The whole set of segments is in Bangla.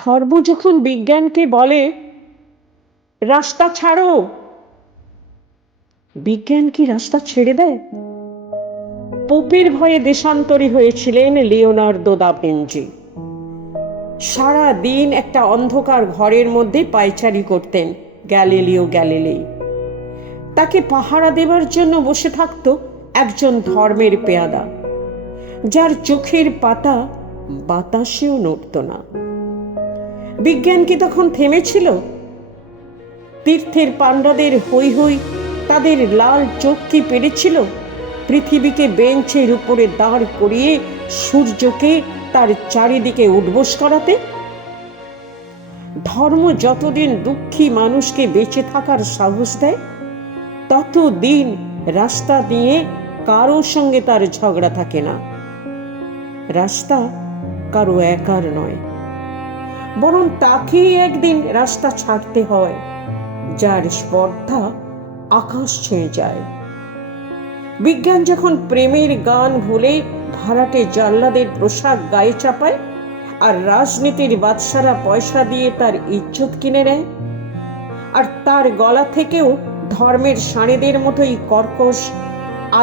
ধর্ম যখন বিজ্ঞানকে বলে রাস্তা ছাড়ো, বিজ্ঞান কি রাস্তা ছেড়ে দেয়? পোপের ভয়ে দেশান্তরী হয়েছিলেন লিওনার্দো দা ভিঞ্চি। সারা দিন একটা অন্ধকার ঘরের মধ্যে পায়চারি করতেন গ্যালিলিও গ্যালিলেই। তাকে পাহারা দেবার জন্য বসে থাকত একজন ধর্মের পেয়াদা, যার চোখের পাতা বাতাসেও নড়ত না। বিজ্ঞান কি তখন থেমেছিল? তীর্থের পাণ্ডাদের হৈ হৈ, তাদের লাল চোখ কি পেরেছিল পৃথিবীকে বেঞ্চের উপরে দাঁড় করিয়ে সূর্যকে তার চারিদিকে উঠবোস করাতে? ধর্ম যতদিন দুঃখী মানুষকে বেঁচে থাকার সাহস দেয়, ততদিন রাস্তা দিয়ে কারো সঙ্গে তার ঝগড়া থাকে না। রাস্তা কারো একার নয়, বরং তাকেই একদিন রাস্তা ছাড়তে হয় যার স্পর্ধা আকাশ ছুঁয়ে যায়। বিজ্ঞান যখন প্রেমের গান ভুলে ভাড়াটে জাল্লাদের পোশাক গায়ে চাপায়, আর রাজনীতির বাদশারা পয়সা দিয়ে তার ইজ্জত কিনে নেয়, আর তার গলা থেকেও ধর্মের সাঁড়েদের মতোই কর্কশ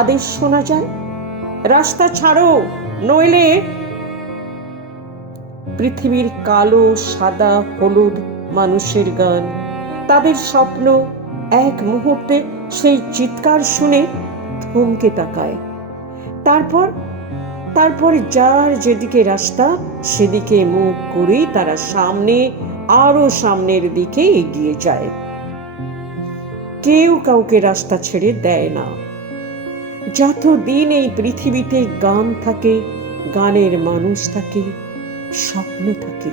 আদেশ শোনা যায়, রাস্তা ছাড়ো নইলে। পৃথিবীর কালো সাদা হলুদ মানুষের গান, তাদের স্বপ্ন এক মুহূর্তে সেই চিৎকার শুনে থমকে তাকায়। তারপর যার যেদিকে রাস্তা সেদিকে মুখ করেই তারা সামনে, আরো সামনের দিকে এগিয়ে যায়। কেউ কাউকে রাস্তা ছেড়ে দেয় না। যতদিন এই পৃথিবীতে গান থাকে, গানের মানুষ থাকে, স্বপ্ন থাকে।